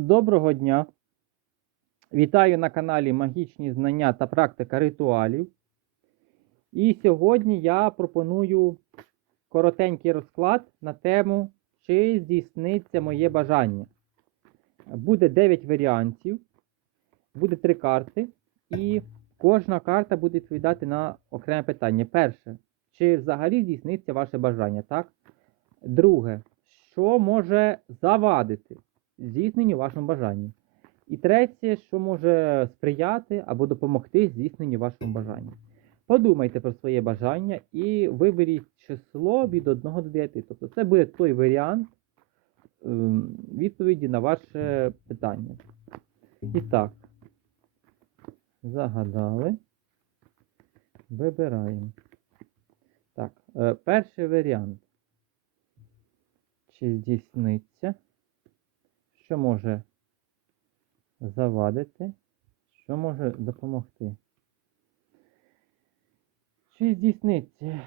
Доброго дня! Вітаю на каналі Магічні знання та практика ритуалів. І сьогодні я пропоную коротенький розклад на тему, чи здійсниться моє бажання. Буде 9 варіантів, буде 3 карти, і кожна карта буде відповідати на окреме питання. Перше, чи взагалі здійсниться ваше бажання, так? Друге, що може завадити здійсненню вашому бажанню? І третє, що може сприяти або допомогти здійсненню вашому бажанню. Подумайте про своє бажання і виберіть число від 1 до 9. Тобто це буде той варіант ем, відповіді на ваше питання. І так, загадали. Вибираємо. Так, е, перший варіант. Чи здійсниться? Що може завадити? Що може допомогти? Чи здійсниться?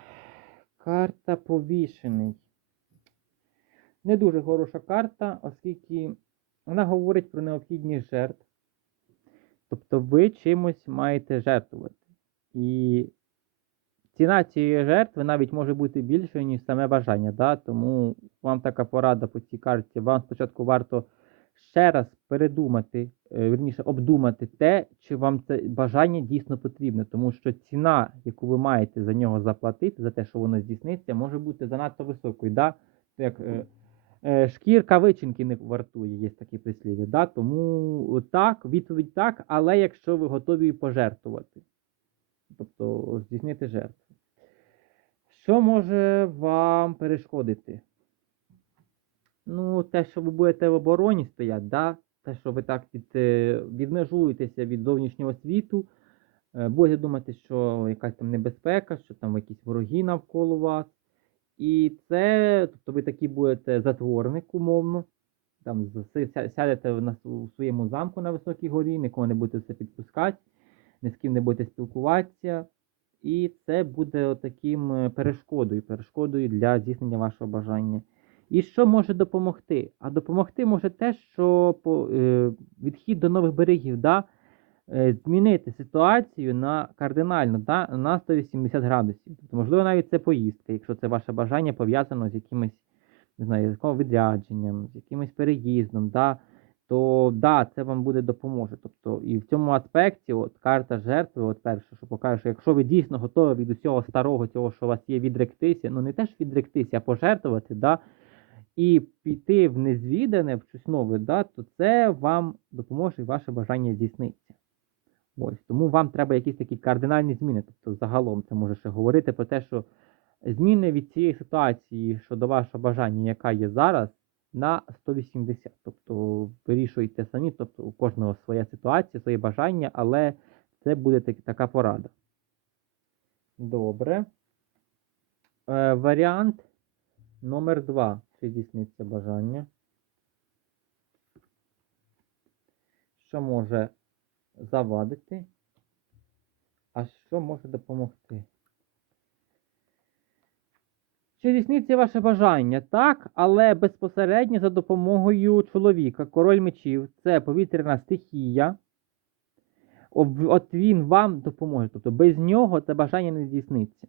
Карта повішений. Не дуже хороша карта, оскільки вона говорить про необхідність жертв. Тобто ви чимось маєте жертвувати. І ціна цієї жертви навіть може бути більшою, ніж саме бажання. Да? Тому вам така порада по цій карті. Вам спочатку варто ще раз передумати, е, вірніше, обдумати те, чи вам це бажання дійсно потрібне. Тому що ціна, яку ви маєте за нього заплатити, за те, що воно здійсниться, може бути занадто високою. Да? Як, е, е, шкірка вичинки не вартує, є такі прислів'я. Да? Тому так, відповідь так, але якщо ви готові пожертвувати тобто здійснити жертву. Що може вам перешкодити? Ну, те, що ви будете в обороні стояти, да? те, що ви так від, е, відмежуєтеся від зовнішнього світу, е, будете думати, що якась там небезпека, що там якісь вороги навколо вас. І це, тобто ви такі будете затворник, умовно. Там сядете на у своєму замку на високій горі, нікого не будете все підпускати ні з ким не будете спілкуватися, і це буде таким е, перешкодою, перешкодою для здійснення вашого бажання. І що може допомогти? А допомогти може те, що по, е, відхід до нових берегів, да, е, змінити ситуацію на кардинально да, на 180 градусів. Тобто, можливо, навіть це поїздка, якщо це ваше бажання пов'язано з якимось не знаю, з відрядженням, з якимось переїздом. Да, то да, це вам буде допоможе. Тобто, і в цьому аспекті, от карта жертви, от перше, що покаже, що якщо ви дійсно готові від усього старого, цього, що у вас є, відректися, ну не теж відректися, а пожертвувати, да, і піти в незвідане, в щось нове, да, то це вам допоможе і ваше бажання здійсниться. Ось, тому вам треба якісь такі кардинальні зміни. Тобто, загалом це може ще говорити про те, що зміни від цієї ситуації щодо вашого бажання, яка є зараз, на 180. Тобто вирішуйте самі, тобто у кожного своя ситуація, своє бажання, але це буде так, така порада. Добре. Е, варіант номер 2. Чи здійсниться бажання? Що може завадити? А що може допомогти? Чи здійсниться ваше бажання? Так, але безпосередньо за допомогою чоловіка. Король мечів це повітряна стихія. От він вам допоможе. Тобто без нього це бажання не здійсниться.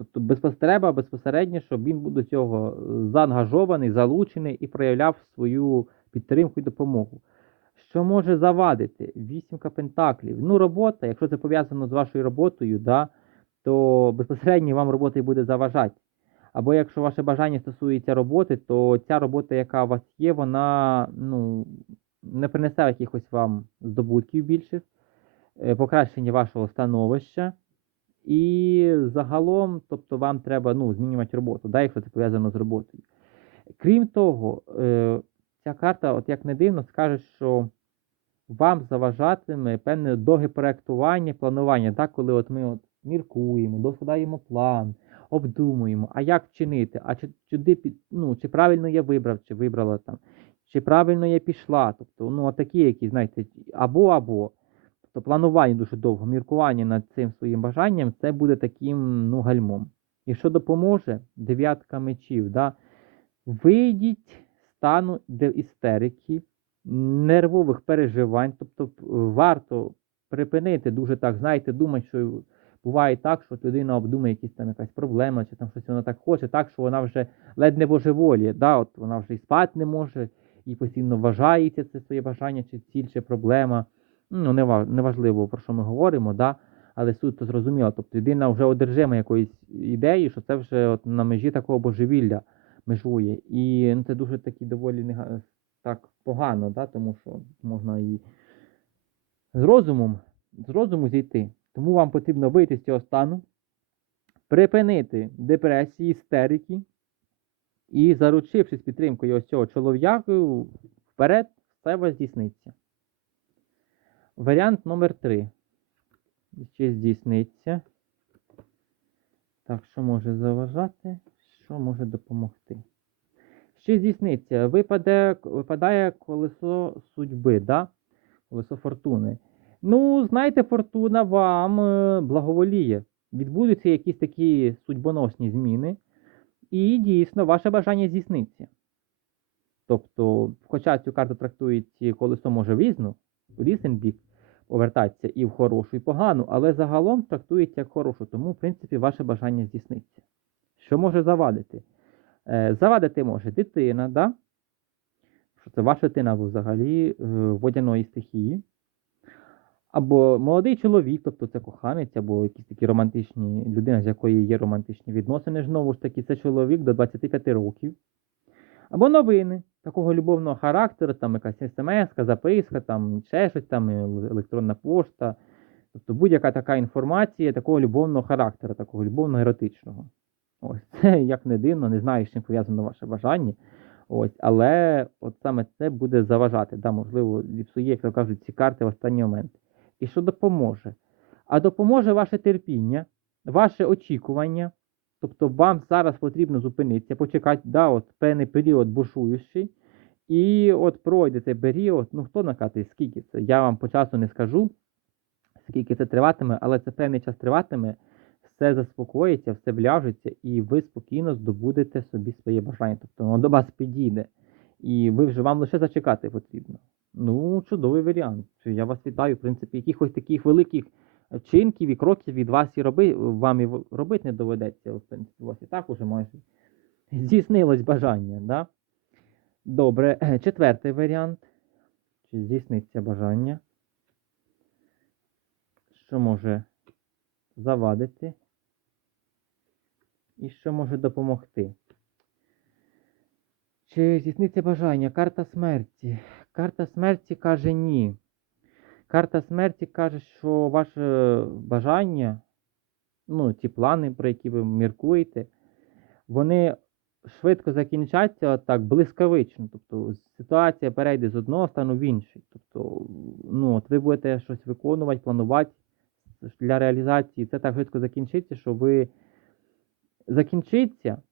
Тобто без треба безпосередньо, щоб він був до цього е, заангажований, залучений і проявляв свою підтримку і допомогу. Що може завадити? Вісімка пентаклів. Ну, робота, якщо це пов'язано з вашою роботою, да, то безпосередньо вам робота буде заважати. Або якщо ваше бажання стосується роботи, то ця робота, яка у вас є, вона ну, не принесе якихось вам здобутків більших, е, покращення вашого становища. І загалом, тобто вам треба ну, змінювати роботу, да, якщо це пов'язано з роботою. Крім того, е, ця карта, от як не дивно, скаже, що вам заважатиме певне довге проектування, планування, так, коли от ми от міркуємо, доскладаємо план, обдумуємо, а як вчинити, а чи, чи, ну, чи правильно я вибрав, чи вибрала там, чи правильно я пішла. Тобто, ну, такі якісь, знаєте, або-або. Тобто планування дуже довго, міркування над цим своїм бажанням, це буде таким ну, гальмом. І що допоможе? Дев'ятка мечів. Да? Вийдіть стану істерики, нервових переживань. Тобто варто припинити дуже так, знаєте, думати, що буває так, що людина обдумає якісь там якась проблема, чи там щось вона так хоче, так, що вона вже ледь не божеволіє. Да, от вона вже і спати не може, і постійно вважається це своє бажання, чи ціль, чи проблема. Ну, неважливо, про що ми говоримо, да? але суть то зрозуміла. Тобто людина вже одержима якоюсь ідеєю, що це вже от на межі такого божевілля межує. І ну, це дуже таки доволі нега- так погано, да? тому що можна і з розумом, з розуму зійти. Тому вам потрібно вийти з цього стану, припинити депресії, істерики і, заручившись підтримкою ось цього чолов'яку, вперед все вас здійсниться. Варіант номер 3. Ще здійсниться. Так, що може заважати? Що може допомогти? Ще здійсниться. Випаде, випадає колесо судьби, да? колесо фортуни. Ну, знаєте, фортуна вам е, благоволіє. Відбудуться якісь такі судьбоносні зміни, і дійсно ваше бажання здійсниться. Тобто, хоча цю карту трактують колесо може різну, різний бік повертатися і в хорошу, і в погану, але загалом трактується як хорошу, тому, в принципі, ваше бажання здійсниться. Що може завадити? Е, завадити може дитина, да? що це ваша дитина взагалі е, водяної стихії. Або молодий чоловік, тобто це коханець, або якісь такі романтичні людина, з якої є романтичні відносини. Знову ж таки, це чоловік до 25 років. Або новини такого любовного характеру, там якась смс, записка, там ще щось там, електронна пошта. Тобто будь-яка така інформація такого любовного характеру, такого любовно еротичного. Ось це як не дивно, не знаю, з чим пов'язано ваше бажання. Ось, але от саме це буде заважати. Да, можливо, зіпсує, як то кажуть, ці карти в останній момент. І що допоможе? А допоможе ваше терпіння, ваше очікування. Тобто вам зараз потрібно зупинитися, почекати, да, от певний період бушуючий. І от пройде цей період, ну хто накатить, скільки це? Я вам по часу не скажу, скільки це триватиме, але це певний час триватиме, все заспокоїться, все вляжеться, і ви спокійно здобудете собі своє бажання. Тобто воно до вас підійде. І ви вже вам лише зачекати потрібно. Ну, чудовий варіант. Я вас вітаю. В принципі, якихось таких великих вчинків і кроків від вас і роби, вам і робити не доведеться. В принципі, у вас і так уже майже здійснилось бажання, да? Добре, четвертий варіант. Чи здійсниться бажання? Що може завадити? І що може допомогти? Чи здійсниться бажання? Карта смерті. Карта смерті каже ні. Карта смерті каже, що ваше бажання, ну, ті плани, про які ви міркуєте, вони швидко закінчаться так блискавично. Тобто ситуація перейде з одного стану в інший. Тобто, ну, от ви будете щось виконувати, планувати для реалізації. Це так швидко закінчиться, що ви закінчиться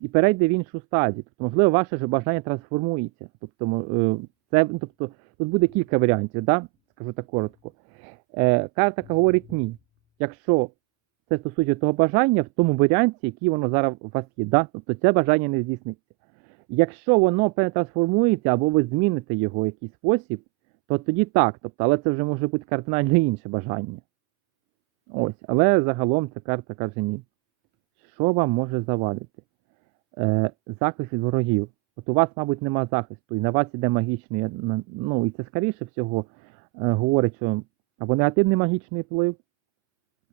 і перейде в іншу стадію. Тобто, можливо, ваше ж бажання трансформується. Тобто, е, це, ну, тобто, тут буде кілька варіантів, да? Скажу так коротко. Е, карта говорить ні. Якщо це стосується того бажання в тому варіанті, який воно зараз у вас є, да? тобто це бажання не здійсниться. Якщо воно перетрансформується або ви зміните його в якийсь спосіб, то тоді так. Тобто, але це вже може бути кардинально інше бажання. Ось, але загалом ця карта каже ні. Що вам може завадити? Е, захист від ворогів. От у вас, мабуть, нема захисту, і на вас іде магічний. Ну, і це скоріше всього говорить, що або негативний магічний вплив,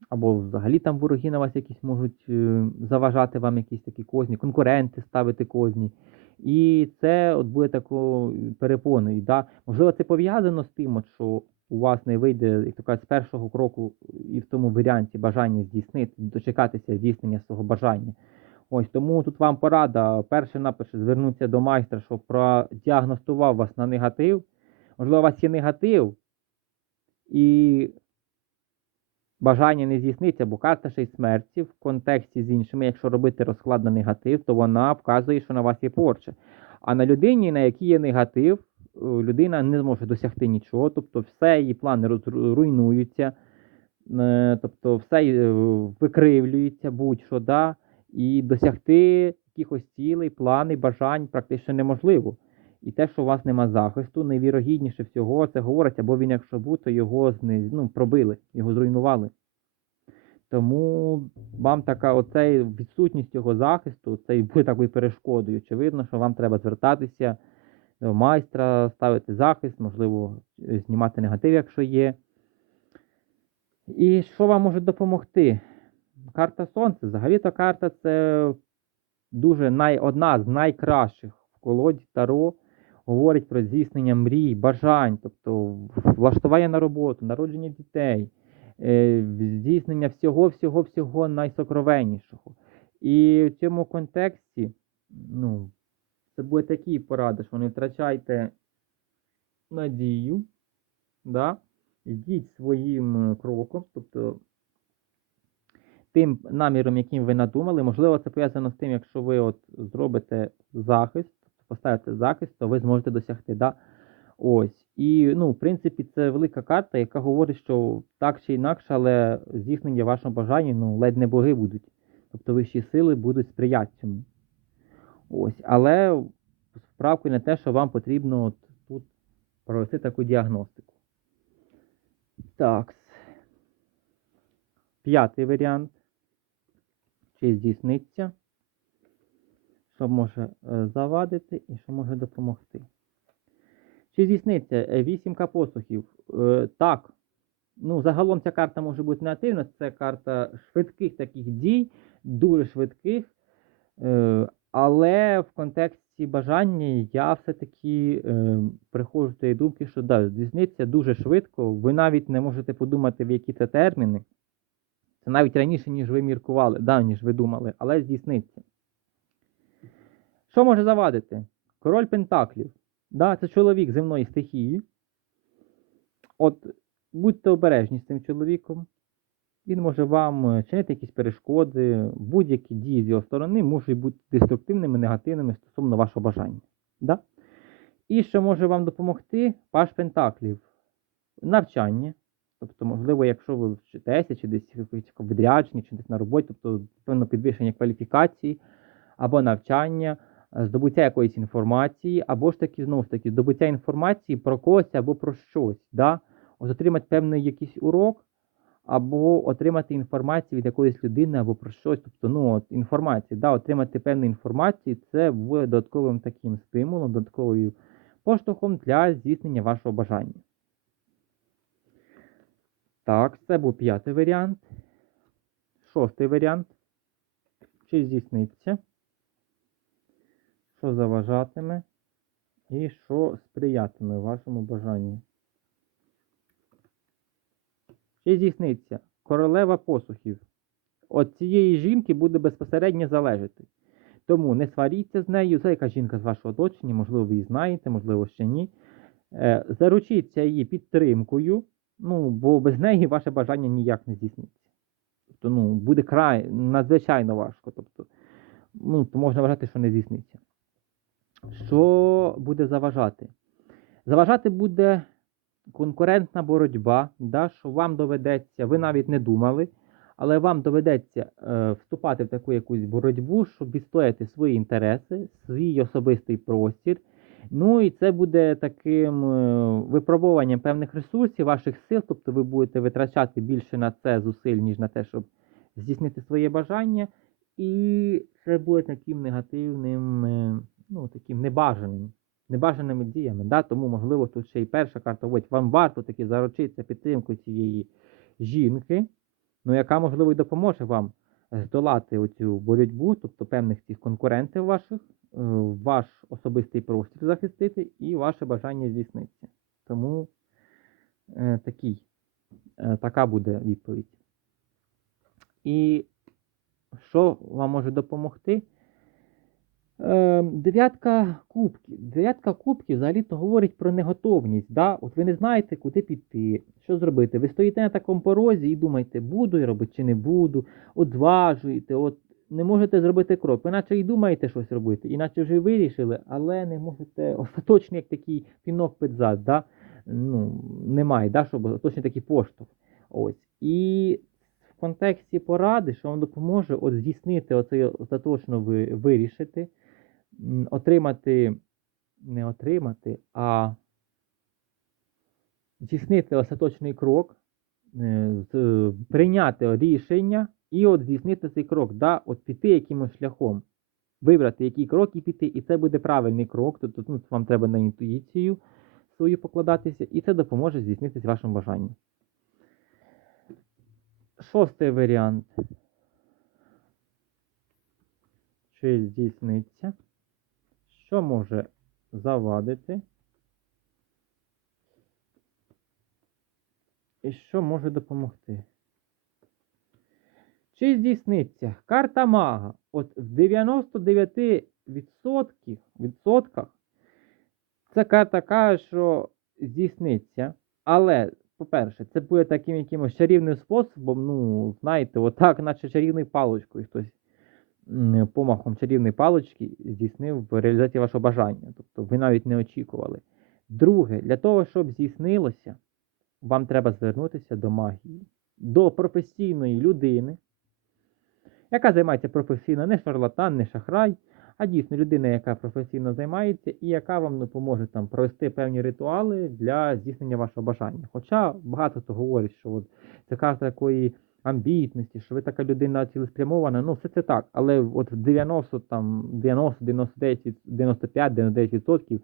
або взагалі там вороги на вас якісь можуть е, заважати вам якісь такі козні, конкуренти ставити козні. І це от буде такою перепоною. Да? Можливо, це пов'язано з тим, що у вас не вийде, як то кажуть, з першого кроку і в тому варіанті бажання здійснити, дочекатися здійснення свого бажання. Ось тому тут вам порада. Перше напише звернутися до майстра, щоб продіагностував вас на негатив. Можливо, у вас є негатив, і бажання не здійсниться, бо карта ще й смерті в контексті з іншими, якщо робити розклад на негатив, то вона вказує, що на вас є порча. А на людині, на якій є негатив, е, людина не зможе досягти нічого, тобто все її плани руйнуються, е, тобто все е, викривлюється, будь-що, да, і досягти якихось цілей, плани, бажань практично неможливо. І те, що у вас нема захисту, найвірогідніше всього, це говорить, або він, якщо був, то його зни... ну, пробили, його зруйнували. Тому вам така оцей відсутність його захисту, це і буде такою перешкодою. Очевидно, що вам треба звертатися до майстра, ставити захист, можливо, знімати негатив, якщо є. І що вам може допомогти? Карта Сонце. Взагалі-то карта це дуже най... одна з найкращих в колоді Таро. Говорить про здійснення мрій, бажань, тобто влаштування на роботу, народження дітей, е, здійснення всього, всього, всього найсокровеннішого. І в цьому контексті, ну, це буде такі поради, що не втрачайте надію, да? йдіть своїм е, кроком, тобто тим наміром, яким ви надумали, можливо, це пов'язано з тим, якщо ви от зробите захист, поставите захист, то ви зможете досягти. Да? Ось. І, ну, в принципі, це велика карта, яка говорить, що так чи інакше, але здійснення вашого бажання, ну, ледь не боги будуть. Тобто вищі сили будуть сприяти цьому. Ось. Але справкою на те, що вам потрібно от тут провести таку діагностику. Так. П'ятий варіант. Чи здійсниться, що може е, завадити і що може допомогти. Чи здійсниться Е, вісімка посухів? Е, Так. Ну, загалом ця карта може бути негативна. Це карта швидких таких дій, дуже швидких. Але в контексті бажання я все-таки приходжу до тієї думки, що да, здійсниться дуже швидко. Ви навіть не можете подумати, в які це терміни. Це навіть раніше, ніж ви міркували, да, ніж ви думали, але здійсниться. Що може завадити? Король Пентаклів. Да, це чоловік земної стихії. От будьте обережні з цим чоловіком. Він може вам е, чинити якісь перешкоди, будь-які дії з його сторони можуть бути деструктивними, негативними стосовно вашого бажання. Да? І що може вам допомогти Паш Пентаклів? Навчання. Тобто, можливо, якщо ви вчитеся, чи десь в якійсь відрядженні, чи десь на роботі, тобто певно підвищення кваліфікації або навчання, здобуття якоїсь інформації, або ж таки, знову ж таки, здобуття інформації про когось або про щось. Да? От отримати певний якийсь урок, або отримати інформацію від якоїсь людини, або про щось. Тобто, ну, от, інформацію, да? отримати певну інформацію, це буде додатковим таким стимулом, додатковою поштовхом для здійснення вашого бажання. Так, це був п'ятий варіант. Шостий варіант. Чи здійсниться? Що заважатиме? І що сприятиме вашому бажанню? Чи здійсниться? Королева посухів. От цієї жінки буде безпосередньо залежати. Тому не сваріться з нею. Це яка жінка з вашого оточення, можливо, ви її знаєте, можливо, ще ні. Е, заручіться її підтримкою. Ну, бо без неї ваше бажання ніяк не здійсниться. Тобто, ну, буде край надзвичайно важко. Тобто, ну, то можна вважати, що не здійсниться. Що буде заважати? Заважати буде конкурентна боротьба, да, що вам доведеться, ви навіть не думали, але вам доведеться е, вступати в таку якусь боротьбу, щоб відстояти свої інтереси, свій особистий простір. Ну і це буде таким е, випробуванням певних ресурсів, ваших сил, тобто ви будете витрачати більше на це зусиль, ніж на те, щоб здійснити своє бажання, і це буде таким негативним, е, ну таким небажаним, небажаними діями. Да? Тому, можливо, тут ще й перша карта говорить, вам варто таки заручитися підтримкою цієї жінки, ну яка, можливо, і допоможе вам здолати оцю боротьбу, тобто певних цих конкурентів ваших, е, ваш особистий простір захистити і ваше бажання здійсниться. Тому е, такий, е, така буде відповідь. І що вам може допомогти? Е, дев'ятка кубків. Дев'ятка кубків взагалі-то говорить про неготовність. Да? От ви не знаєте, куди піти, що зробити. Ви стоїте на такому порозі і думаєте, буду я робити чи не буду, от зважуєте, от не можете зробити крок. Ви наче і думаєте щось робити, іначе вже вирішили, але не можете остаточно, як такий пінок під зад, да? ну, немає, да? щоб остаточно такий поштовх. Ось. І в контексті поради, що вам допоможе от здійснити оце остаточно ви вирішити, отримати не отримати, а здійснити остаточний крок, е, прийняти рішення і от здійснити цей крок, да, от піти якимось шляхом. Вибрати, який крок і піти, і це буде правильний крок. Тобто ну, вам треба на інтуїцію свою покладатися, і це допоможе здійснитись вашому бажанню. Шостий варіант. Чи здійсниться? Що може завадити? І що може допомогти? Чи здійсниться карта мага? От в 99% відсотках ця карта каже, що здійсниться. Але, по-перше, це буде таким якимось чарівним способом, ну, знаєте, отак, наче чарівною паличкою хтось помахом чарівної палички здійснив в реалізації вашого бажання. Тобто ви навіть не очікували. Друге, для того, щоб здійснилося, вам треба звернутися до магії, до професійної людини, яка займається професійно, не шарлатан, не шахрай, а дійсно людина, яка професійно займається і яка вам допоможе там провести певні ритуали для здійснення вашого бажання. Хоча багато хто говорить, що от це карта такої амбітності, що ви така людина цілеспрямована, ну все це так, але от в 90, там, 90, 99, 95, 99%,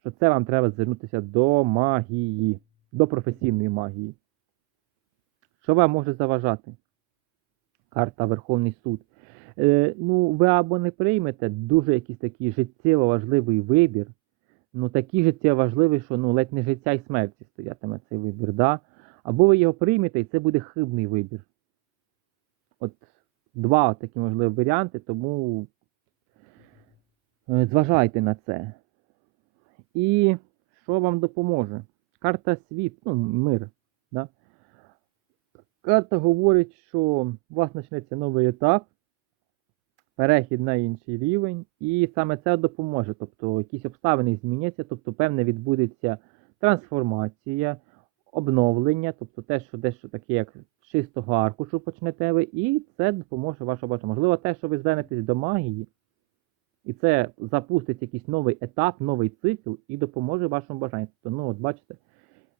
що це вам треба звернутися до магії, до професійної магії. Що вам може заважати? Карта Верховний суд. Е, ну, ви або не приймете дуже якийсь такий життєво важливий вибір. Ну, такий життєво важливий, що ну, ледь не життя і смерті стоятиме цей вибір. Да? Або ви його приймете, і це буде хибний вибір. От два такі можливі варіанти, тому е, зважайте на це. І що вам допоможе? Карта світ, ну, мир. Да? Карта говорить, що у вас почнеться новий етап, перехід на інший рівень, і саме це допоможе. Тобто якісь обставини зміняться, тобто, певне, відбудеться трансформація, обновлення, тобто те, що дещо таке, як чистого аркушу почнете ви, і це допоможе вашому бажанню. Можливо, те, що ви звернетесь до магії, і це запустить якийсь новий етап, новий цикл і допоможе вашому бажанню. Тобто, ну, от бачите,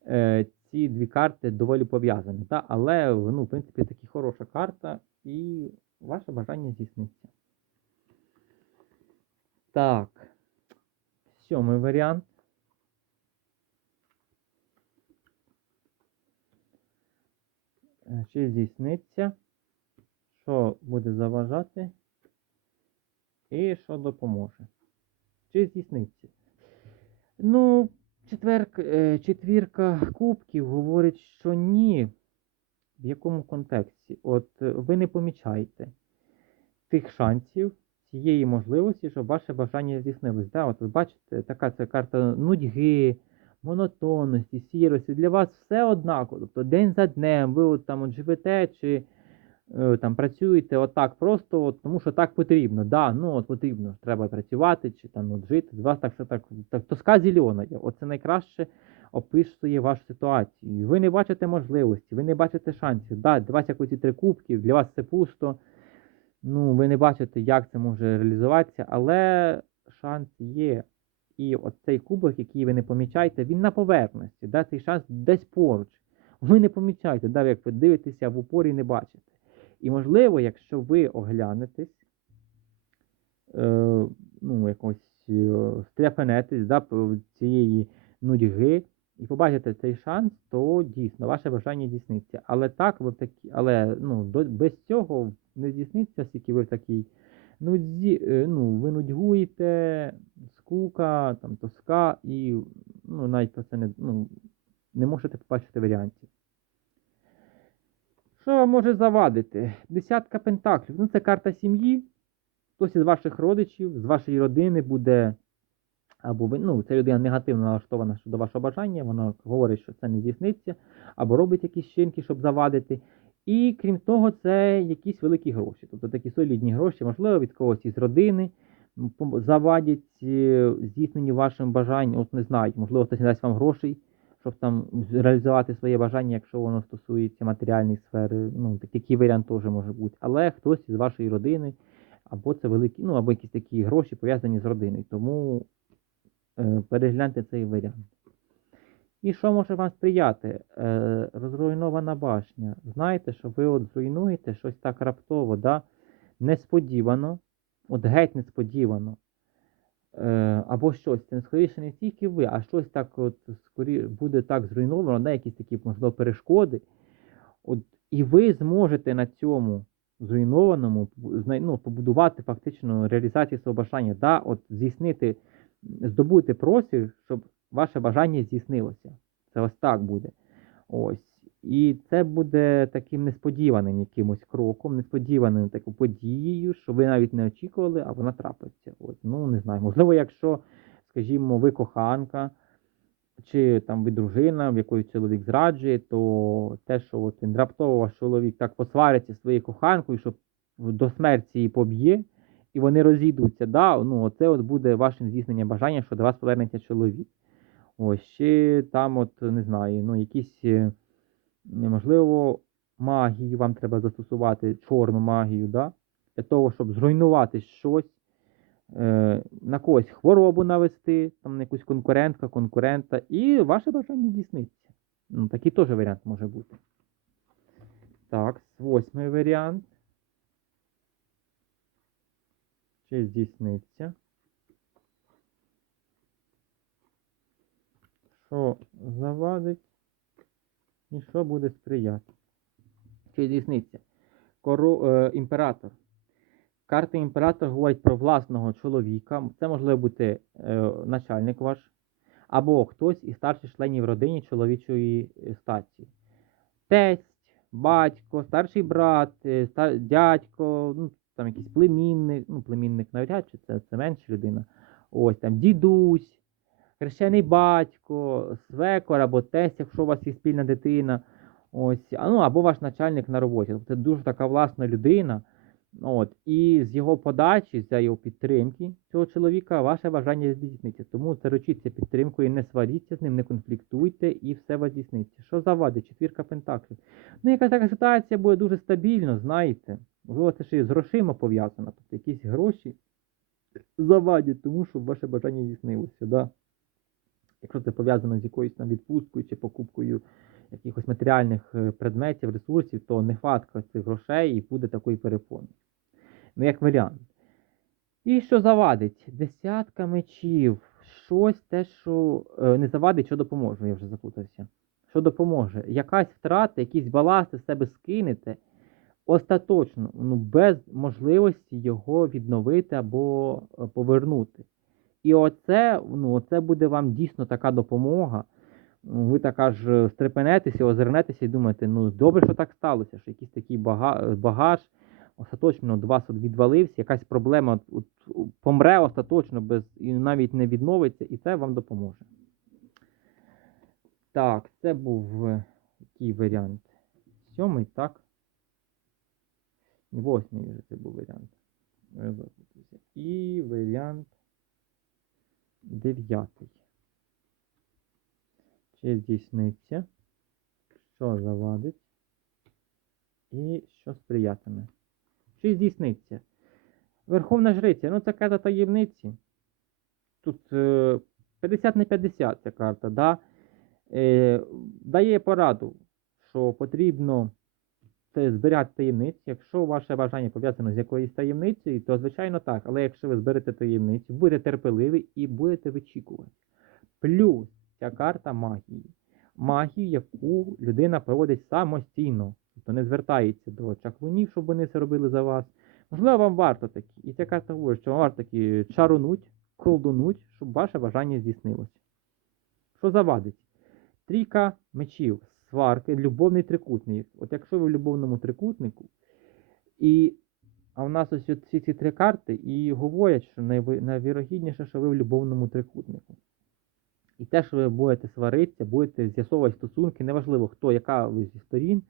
е, ці дві карти доволі пов'язані, та? але ну, в принципі таки хороша карта, і ваше бажання здійсниться. Так. Сьомий варіант. Чи здійсниться? Що буде заважати? І що допоможе? Чи здійсниться? Ну, четверк, е, четвірка кубків говорить, що ні. В якому контексті? От е, ви не помічаєте тих шансів, цієї можливості, щоб ваше бажання здійснилось. Да? От ви бачите, така це карта нудьги, монотонності, сірості. Для вас все однаково. Тобто день за днем, ви от там от живете чи е, там працюєте отак просто, от, тому що так потрібно. Да, ну от потрібно, треба працювати чи там от жити. З вас так все так, так тоска є. Оце найкраще описує вашу ситуацію. Ви не бачите можливості, ви не бачите шансів. Да, для вас як оці три кубки, для вас це пусто. Ну, ви не бачите, як це може реалізуватися, але шанс є. І от цей кубок, який ви не помічаєте, він на поверхності. Да, цей шанс десь поруч. Ви не помічаєте, да, як ви дивитеся в упорі не бачите. І можливо, якщо ви оглянетесь, е, ну, якось е, стряпанетесь да, цієї нудьги, і побачите цей шанс, то дійсно ваше бажання здійсниться. Але так, ви такі, але ну, до, без цього не здійсниться, оскільки ви в такій нудзі, е, ну, ви нудьгуєте, скука, там, тоска, і ну, навіть про це не, ну, не можете побачити варіантів. Що вам може завадити? Десятка пентаклів. Ну, це карта сім'ї. Хтось із ваших родичів, з вашої родини буде. Або ну, ця людина негативно налаштована щодо вашого бажання, вона говорить, що це не здійсниться, або робить якісь чинки, щоб завадити. І крім того, це якісь великі гроші. Тобто такі солідні гроші, можливо, від когось із родини завадять е, здійсненню вашим бажань, от не знають, можливо, хтось дасть вам грошей, щоб там реалізувати своє бажання, якщо воно стосується матеріальної сфери. Ну, такий варіант теж може бути. Але хтось із вашої родини, або це великі, ну або якісь такі гроші пов'язані з родиною. Тому е, перегляньте цей варіант. І що може вам сприяти? Е, розруйнована башня. Знаєте, що ви от зруйнуєте щось так раптово, да? несподівано, от геть несподівано. Е, або щось, це скоріше не тільки ви, а щось так от скорі, буде так зруйновано, да, якісь такі, можливо, перешкоди. От, і ви зможете на цьому зруйнованому ну, побудувати фактично реалізацію свого бажання, да, от здійснити, здобути простір, щоб ваше бажання здійснилося. Це ось так буде. Ось. І це буде таким несподіваним якимось кроком, несподіваною такою подією, що ви навіть не очікували, а вона трапиться. От. Ну, не знаю, можливо, якщо, скажімо, ви коханка, чи там ви дружина, в якої чоловік зраджує, то те, що от він раптово ваш чоловік так посвариться своєю коханкою, що до смерті її поб'є, і вони розійдуться, да, ну, це от буде вашим здійсненням бажання, що до вас повернеться чоловік. Ось, чи там, от, не знаю, ну, якісь, е, можливо, магії вам треба застосувати, чорну магію, да? для того, щоб зруйнувати щось, е, на когось хворобу навести, там на якусь конкурентка, конкурента, і ваше бажання здійсниться. Ну, такий теж варіант може бути. Так, восьмий варіант. Чи здійсниться? Що завадить і що буде сприяти? Чи здійсниться? Кору, е, імператор. Карта імператор говорить про власного чоловіка. Це може бути е, начальник ваш, або хтось із старших членів родини чоловічої е, статі. Тесть, батько, старший брат, е, ста- дядько, ну, там якийсь племінник, ну, племінник навряд чи це, це менша людина. Ось там дідусь, хрещений батько, свекор або тесть, якщо у вас є спільна дитина. Ось, ну, або ваш начальник на роботі. Тобто це дуже така власна людина. От, і з його подачі, з його підтримки цього чоловіка, ваше бажання здійсниться. Тому заручіться підтримкою, не сваріться з ним, не конфліктуйте і все вас здійсниться. Що завадить? Четвірка пентаклів. Ну, якась така ситуація буде дуже стабільно, знаєте. Можливо, це ще й з грошима пов'язано. Тобто якісь гроші завадять, тому що ваше бажання здійснилося. Да? Якщо це пов'язано з якоюсь там відпусткою чи покупкою якихось матеріальних е, предметів, ресурсів, то нехватка цих грошей і буде такою перепоною. Ну, як варіант. І що завадить? Десятка мечів. Щось те, що е, не завадить, що допоможе, я вже заплутався. Що допоможе? Якась втрата, якийсь баласт з себе скинете остаточно, ну, без можливості його відновити або е, повернути. І оце, ну, оце буде вам дійсно така допомога. Ви так аж е, стрепенетеся, озирнетеся і думаєте, ну добре, що так сталося, що якийсь такий е, багаж остаточно від вас відвалився, якась проблема от, помре остаточно без, і навіть не відновиться, і це вам допоможе. Так, це був е, який варіант? Сьомий, так? Восьмий вже це був варіант. І варіант дев'ятий. Чи здійсниться? Що завадить? І що сприятиме? Чи здійсниться? Верховна жриця, ну це карта таємниці. Тут е, 50 на 50 ця карта, да? е, дає пораду, що потрібно збирати таємниці. Якщо ваше бажання пов'язано з якоюсь таємницею, то звичайно так. Але якщо ви зберете таємницю, будете терпеливі і будете вичікувати. Плюс ця карта магії. Магію, яку людина проводить самостійно, тобто не звертається до чаклунів, щоб вони це робили за вас. Можливо, вам варто такі. І ця карта говорить, що вам варто таки чарунуть, колдунуть, щоб ваше бажання здійснилося. Що завадить? Трійка мечів, сварки, любовний трикутник. От якщо ви в любовному трикутнику, і а в нас ось всі ці три карти і говорять, що найвірогідніше, що ви в любовному трикутнику. І те, що ви будете сваритися, будете з'ясовувати стосунки, неважливо, хто, яка ви зі сторін,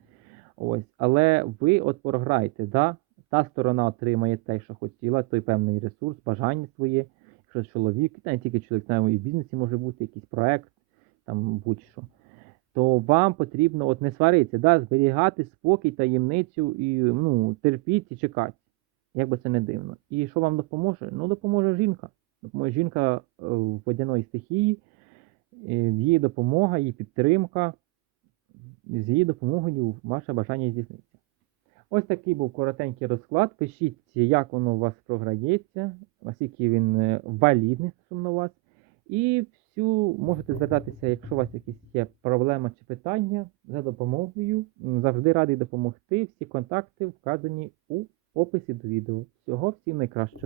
ось, але ви от програєте, да? та сторона отримає те, що хотіла, той певний ресурс, бажання своє, якщо чоловік, та не тільки чоловік, навіть і в бізнесі може бути якийсь проект, там будь-що, то вам потрібно от не сваритися, да? зберігати спокій, таємницю і ну, терпіть і чекати. як би це не дивно. І що вам допоможе? Ну, допоможе жінка. Допоможе жінка е, в водяної стихії, е, її допомога, її підтримка. З її допомогою ваше бажання здійсниться. Ось такий був коротенький розклад. Пишіть, як воно у вас програється, наскільки він е, валідний стосовно вас. І всю можете звертатися, якщо у вас якісь є проблема чи питання за допомогою. Завжди радий допомогти. Всі контакти вказані у описі до відео. Всього всім найкращого.